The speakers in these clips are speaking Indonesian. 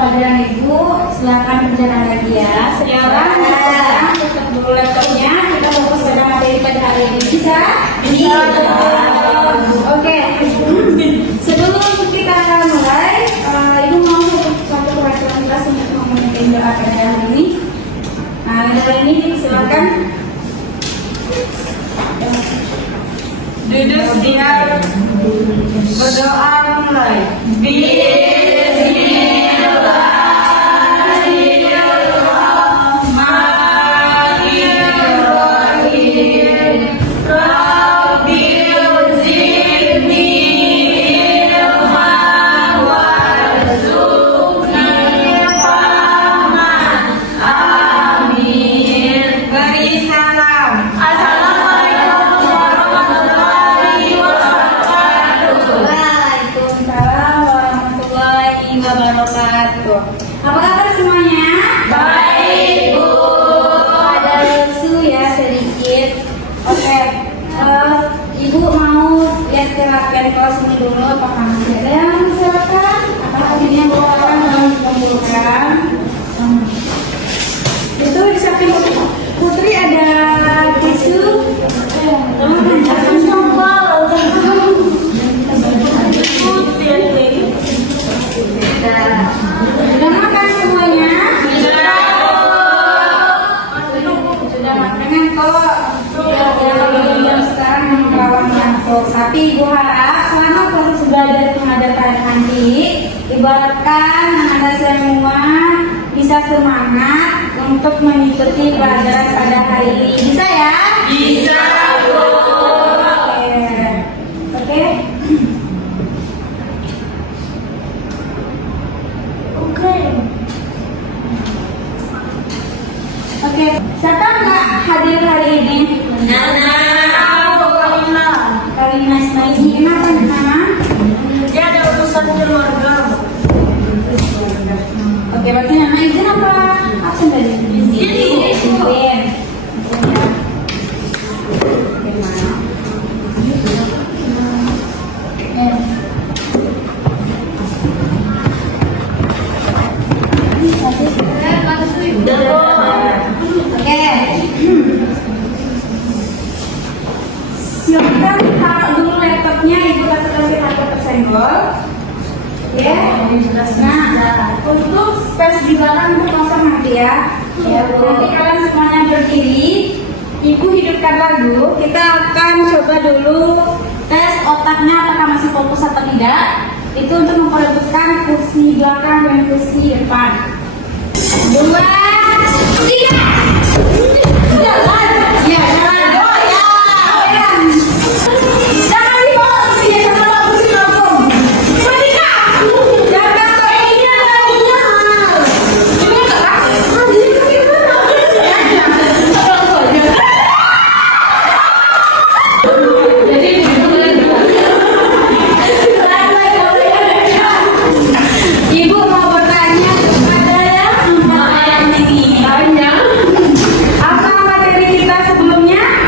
pelajaran Ibu. Silakan kerjakan lagi ya. Sekarang kita tutup dulu laptopnya. Kita fokus pada materi pada hari ini. Bisa? Bisa. Oke. Sebelum kita mulai, Ibu mau satu peraturan kelas untuk memimpin doa pada hari ini. Nah, hari ini silakan. Duduk siap, berdoa mulai. Bismillahirrahmanirrahim. Rabbil zidni ilman warzuqni fahman. Amin. Beri salam. Assalamualaikum warahmatullahi wabarakatuh. Waalaikumsalam warahmatullahi wabarakatuh. Apa kabar semuanya? Baik, Bu. Ada lesu ya sedikit. Oke, Ibu mau lihat ke latihan kelas ini dulu. Apakah masih ada yang silakan? Apakah ini yang silakan mau dikumpulkan? Itu di samping Putri ada tisu. Sudah makan semuanya? Sudah makan kok. Sekarang melawan masuk. Tapi Ibu harap selama proses belajar menghadap pada nanti, Ibu harapkan Anda semua bisa semangat untuk mengikuti pelajaran pada hari ini. Bisa ya? Bisa, Bu. Oke. Oke, siapa nggak hadir hari ini? Nana, Karina Ismaili, kenapa Nana? dia ada urusan keluarga. Oke, berarti Nana izin apa? Absen tadi? Izin. Izin. Oke. Silahkan taruh dulu laptopnya, Ibu kasih laptop tersenggol. Ya. Nah, untuk space di belakang itu kosong nanti ya. Nanti kalian semuanya berdiri. Ibu hidupkan lagu. Kita akan coba dulu tes otaknya apakah masih fokus atau tidak. Itu untuk memperebutkan kursi belakang dan kursi depan. 2, 3. Jalan. Ya, jalan. Oh ya. Jangan dibawa kursinya sama kursi belakang. Bertiga. Jaga kakinya laginya. Coba gerak. Ibu mau bertanya kepada yang panjang. Apa materi kita sebelumnya?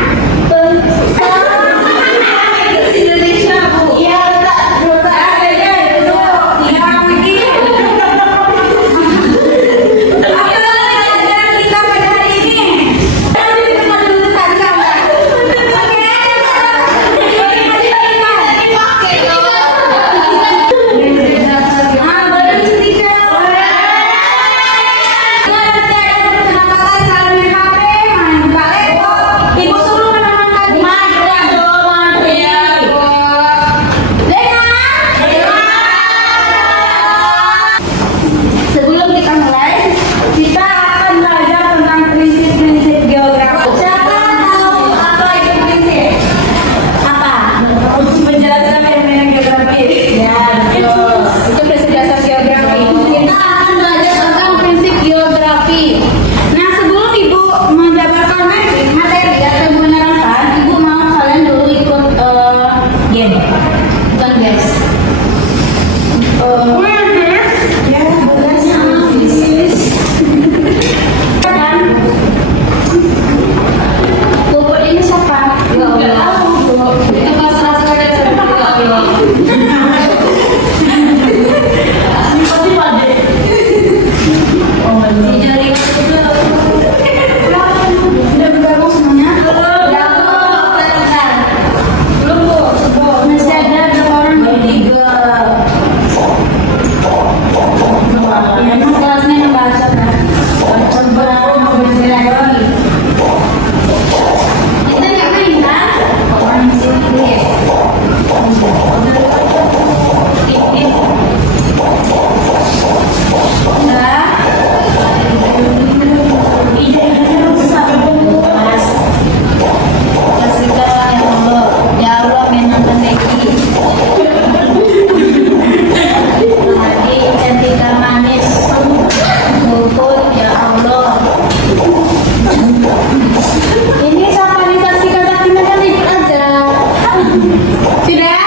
Sudah?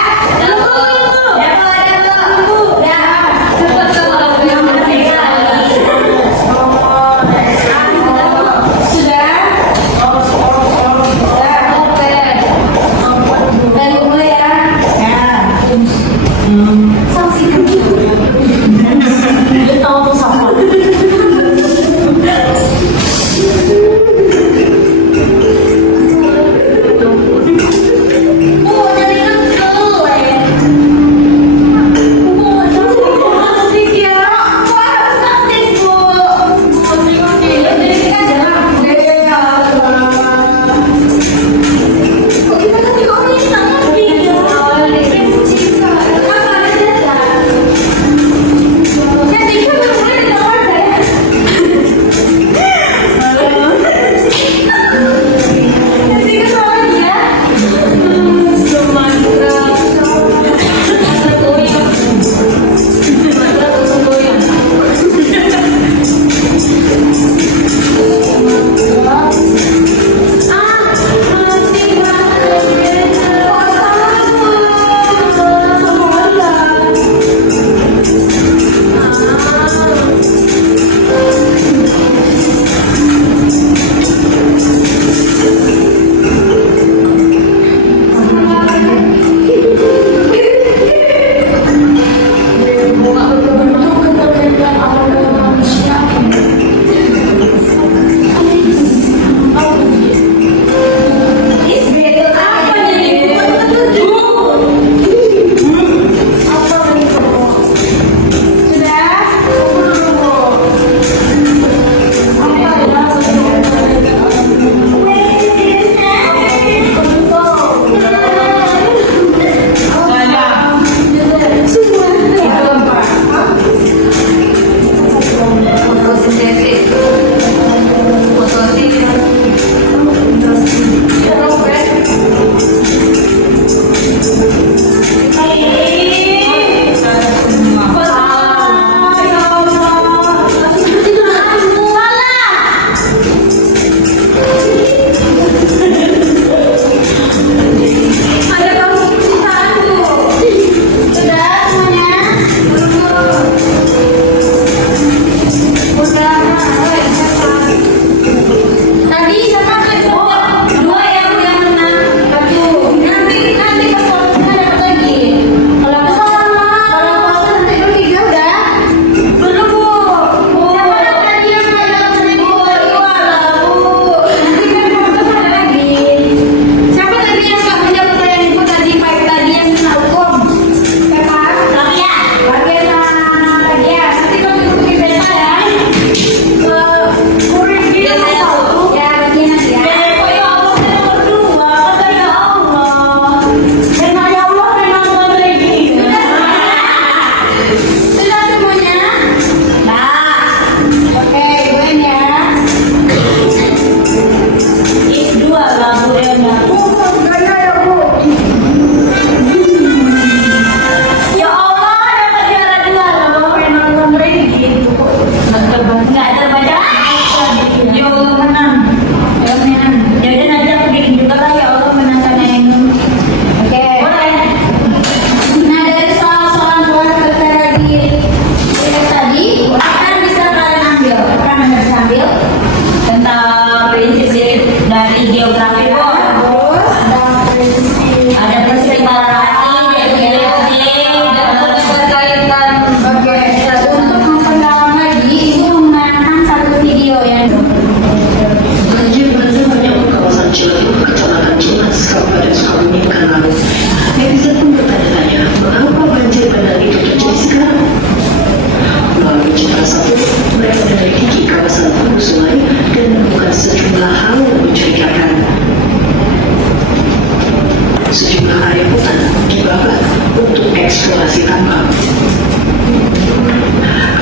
eksplorasi tambang.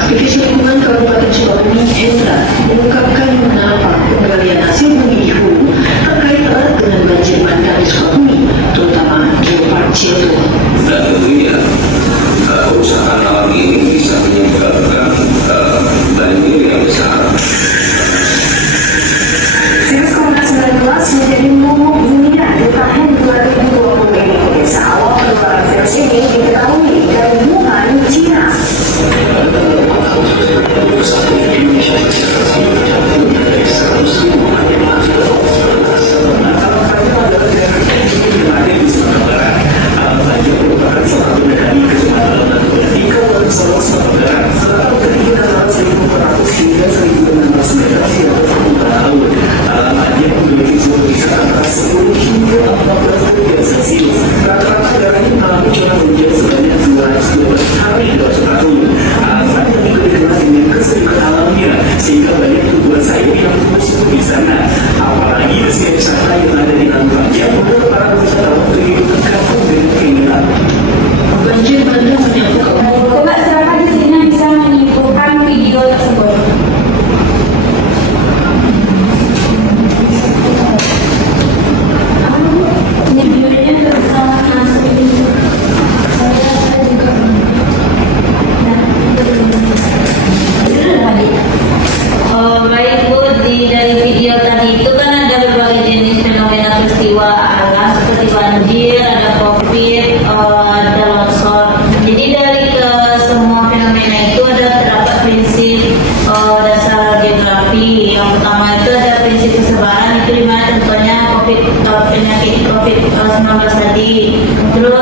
Aktivis lingkungan Kabupaten Sukabumi, Hendra, mengungkapkan mengapa penggalian hasil bumi di hulu terkait erat dengan banjir bandang di Sukabumi, terutama Geopark Cilegon. Dan tentunya kerusakan alam ini bisa menyebabkan banjir yang besar. Virus COVID-19 menjadi momok dunia di tahun 2020 ini.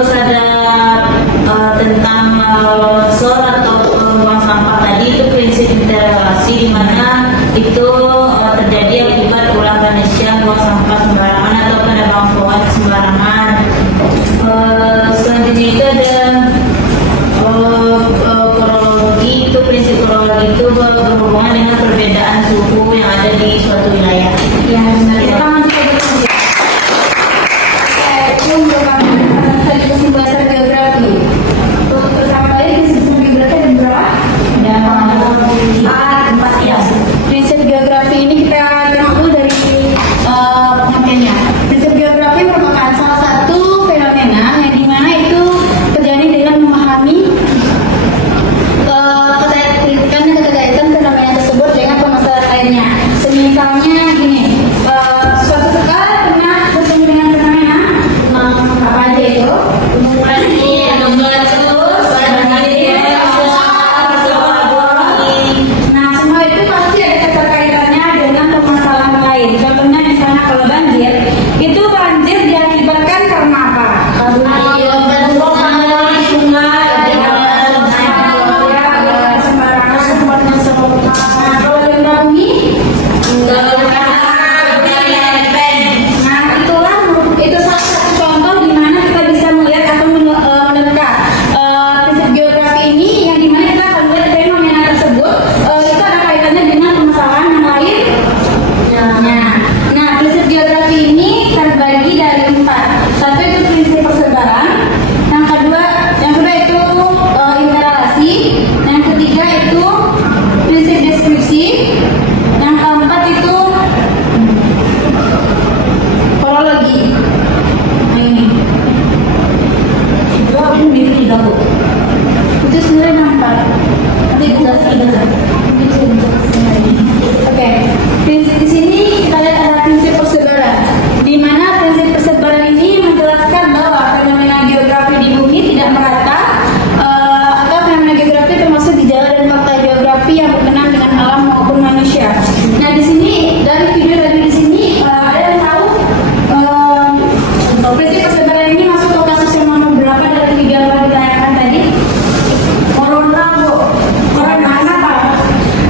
terus ada tentang SOR atau buang sampah tadi itu prinsip interrelasi di mana itu terjadi akibat ulah manusia buang sampah sembarangan atau penambangan sembarangan. Selanjutnya itu ada kronologi. Itu prinsip kronologi itu berhubungan dengan perbedaan suhu yang ada di suatu wilayah. Ya, benar. Kita lanjut ke berikutnya. Itu merupakan tadi kesimpulan geografi. Untuk pertama kali kesimpulan geografi ada berapa? Ada 4 ya. Prinsip geografi ini kita tengok dulu dari pengertiannya. Prinsip geografi merupakan salah satu fenomena yang dimana itu terjadi dengan memahami keterkaitan fenomena tersebut dengan permasalahan lainnya. Misalnya gini, suatu sekali pernah bertemu dengan fenomena apa aja itu? Nah, semua itu pasti ada keterkaitannya dengan permasalahan lain. Contohnya misalnya kalau banjir, itu banjir diakibatkan karena apa? Itu salah satu contoh di mana kita bisa melihat atau menerka prinsip geografi ini, yang dimana kita akan melihat fenomena tersebut itu ada kaitannya dengan permasalahan yang lain. Nah, prinsip geografi ini terbagi dari 4. Satu itu prinsip persebaran, yang kedua itu interrelasi, yang ketiga itu prinsip deskripsi, yang keempat itu kronologi. Nah ini dua ini tiga bu. Itu sebenarnya nampak. Nanti jelas tiga. Oke. Prinsip di sini kita lihat ada prinsip persebaran. Di mana prinsip persebaran ini menjelaskan bahwa fenomena geografi di bumi tidak merata, atau fenomena geografi termasuk gejala dan fakta geografi yang berkenaan dengan alam maupun manusia. Nah di sini dari video tadi di sini ada yang tahu prinsip persebaran ini masuk ke kasus yang nomor berapa dari video yang ditayangkan tadi? Corona bu. Corona kenapa?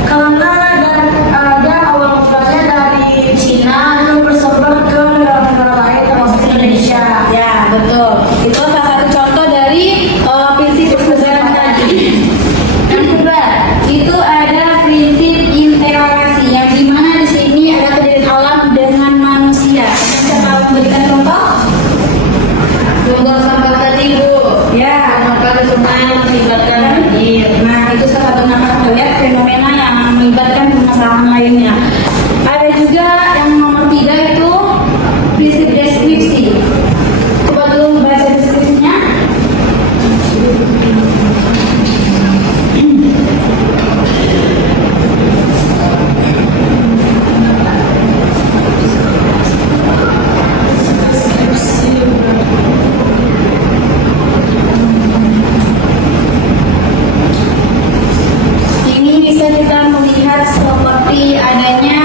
Karena ada awal mulanya dari Cina lalu bersebar ke negara lain termasuk Indonesia. Ya betul. Itu salah satu contoh dari prinsip persebaran tadi. Yang kedua itu ada prinsip interrelasi, yang dimana di sini ada kejadian alam dengan manusia. Bisa tahu memberikan contoh? Buang sampah tadi bu. Ya. Sampah di sungai yang mengakibatkan banjir. Nah, itu salah satu nama kita lihat fenomena yang melibatkan permasalahan lainnya. Ada juga yang nomor 3 itu prinsip deskripsi. Coba dulu baca deskripsinya. Ini bisa kita melihat seperti adanya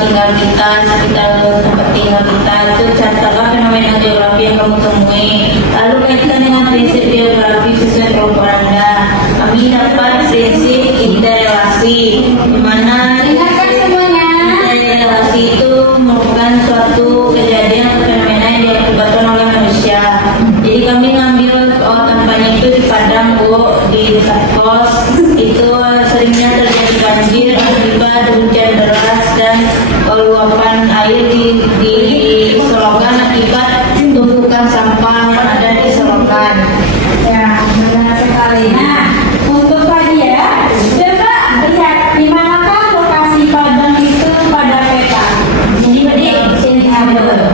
tinggal kita, sekitar tempat tinggal kita, itu catatlah fenomena geografi yang kamu temui. Lalu kaitkan dengan prinsip geografi sesuai kelompok Anda. Kami dapat prinsip interrelasi, di mana Dengarkan semuanya. interrelasi itu merupakan suatu kejadian atau fenomena yang diakibatkan oleh manusia. Jadi kami ngambil tempatnya itu di Padang, Bu, di dekat kos. Itu seringnya terjadi banjir akibat hujan deras dan luapan air di selokan akibat tumpukan sampah yang ada di selokan. Ya, benar sekali. Nah, untuk tadi ya, coba lihat di manakah lokasi Padang itu pada peta. Jadi sini ada.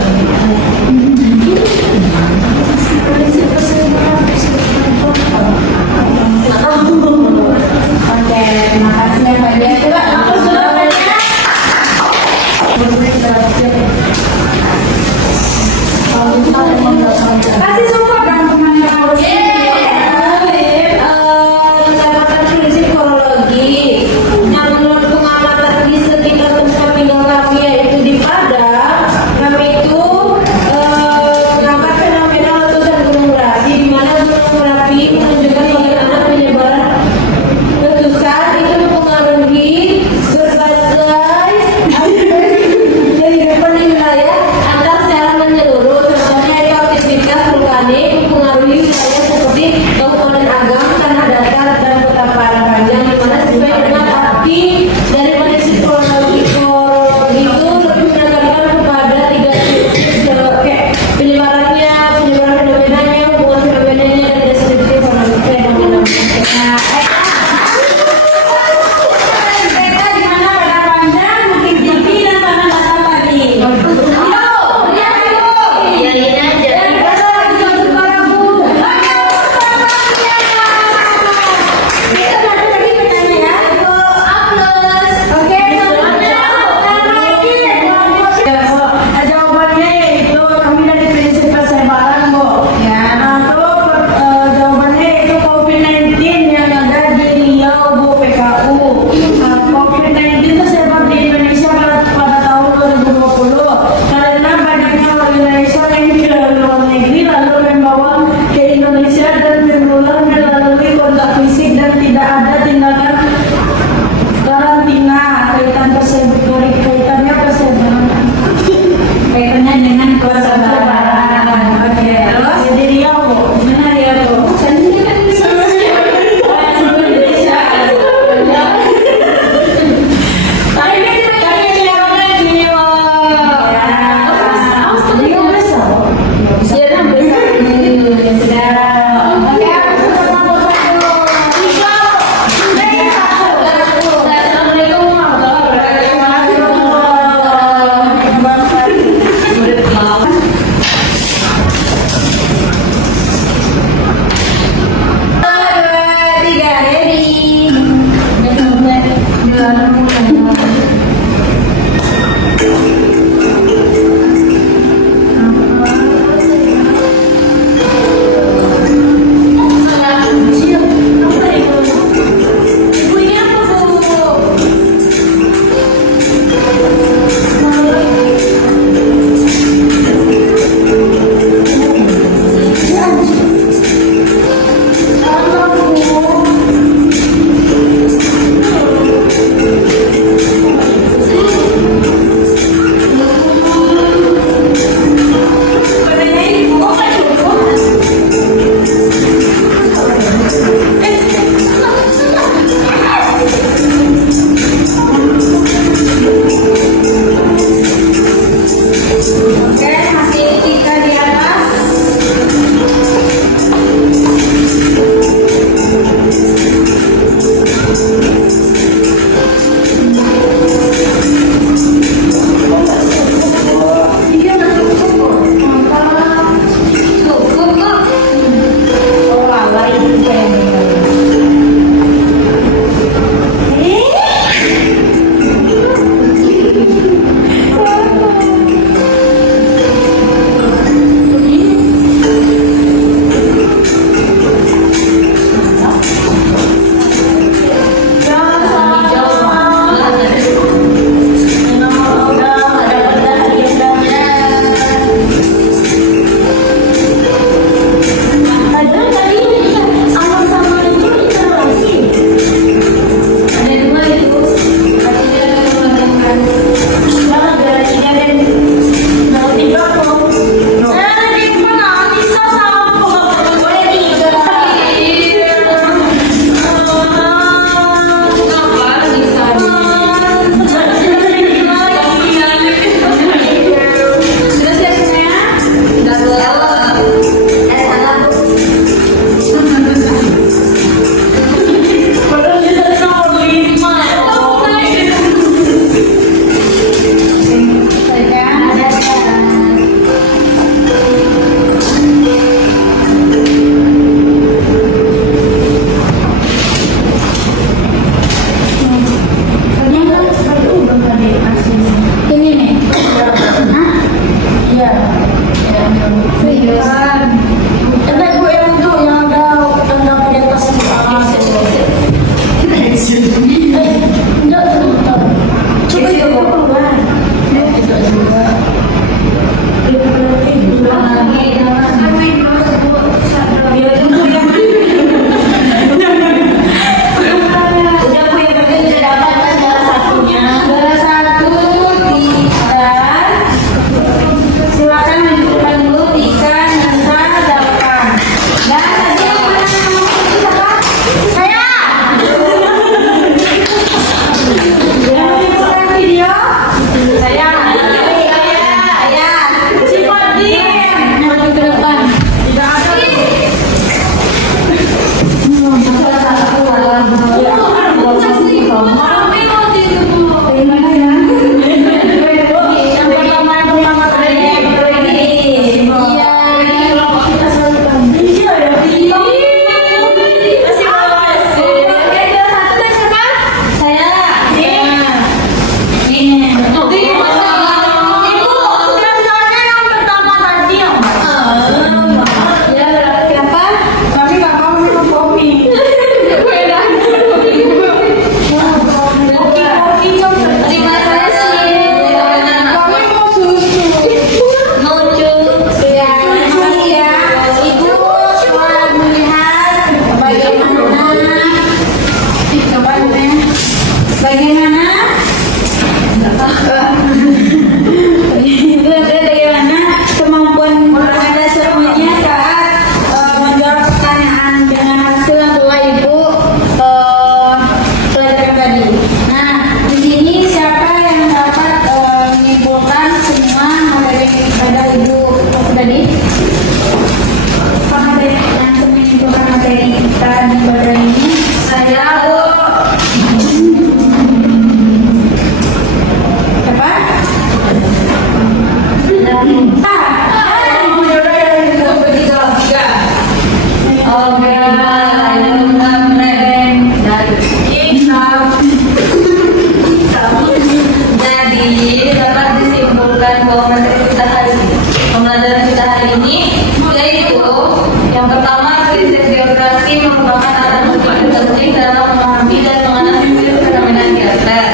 dalam memahami dan menganalisis fenomena geoter.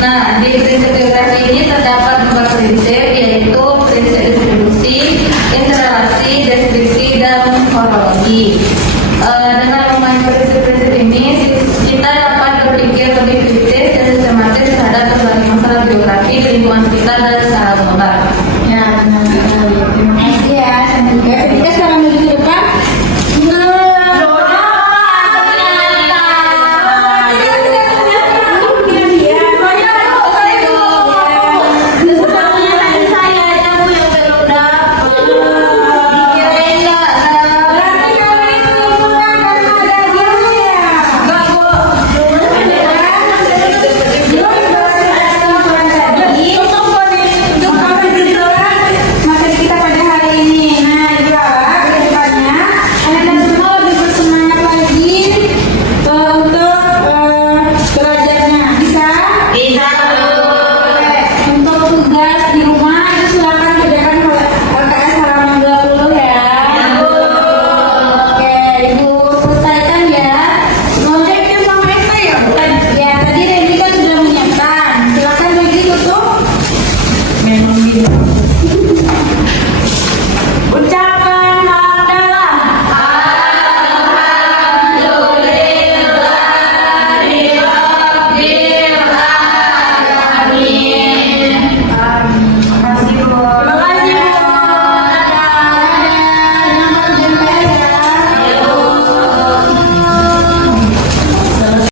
Nah, di prinsip geografi ini terdapat 4 prinsip, yaitu prinsip distribusi, interrelasi, deskripsi, dan morfologi. Dengan memahami prinsip-prinsip ini, kita dapat berpikir lebih kritis dan sistematis terhadap berbagai masalah geografi di lingkungan kita dan